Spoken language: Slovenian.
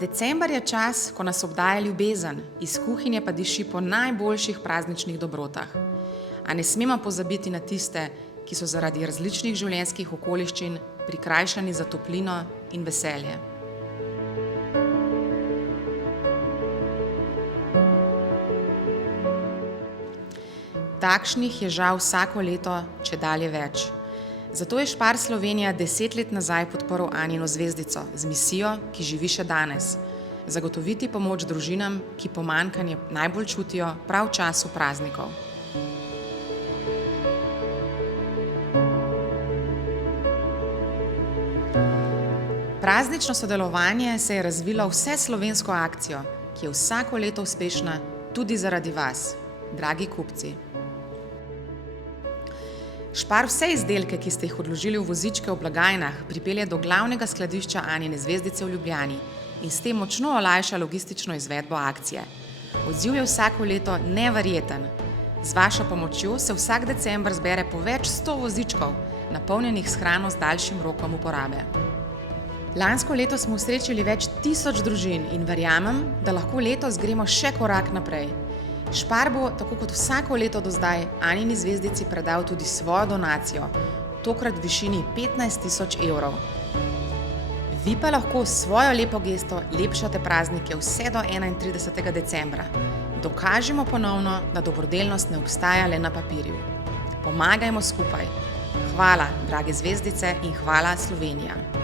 December je čas, ko nas obdaja ljubezen, iz kuhinje pa diši po najboljših prazničnih dobrotah. A ne smemo pozabiti na tiste, ki so zaradi različnih življenjskih okoliščin prikrajšani za toplino in veselje. Takšnih je žal vsako leto čedalje več. Zato je Spar Slovenija 10 let nazaj podprl Anino zvezdico z misijo, ki živi še danes: zagotoviti pomoč družinam, ki pomanjkanje najbolj čutijo prav v času praznikov. Praznično sodelovanje se je razvilo v vseslovensko akcijo, ki je vsako leto uspešna tudi zaradi vas, dragi kupci. Spar vse izdelke, ki ste jih odložili v vozičke v blagajnah, pripelje do glavnega skladišča Anine zvezdice v Ljubljani in s tem močno olajša logistično izvedbo akcije. Odziv je vsako leto neverjeten. Z vašo pomočjo se vsak december zbere po več 100 vozičkov, napolnjenih s hrano z daljšim rokom uporabe. Lansko leto smo osrečili več 1000 družin in verjamem, da lahko letos gremo še korak naprej. Spar bo, tako kot vsako leto do zdaj, Anini zvezdici predal tudi svojo donacijo, tokrat v višini 15 000 evrov. Vi pa lahko s svojo lepo gesto lepšate praznike vse do 31. decembra. Dokažimo ponovno, da dobrodelnost ne obstaja le na papirju. Pomagajmo skupaj. Hvala, drage zvezdice, in hvala, Slovenija.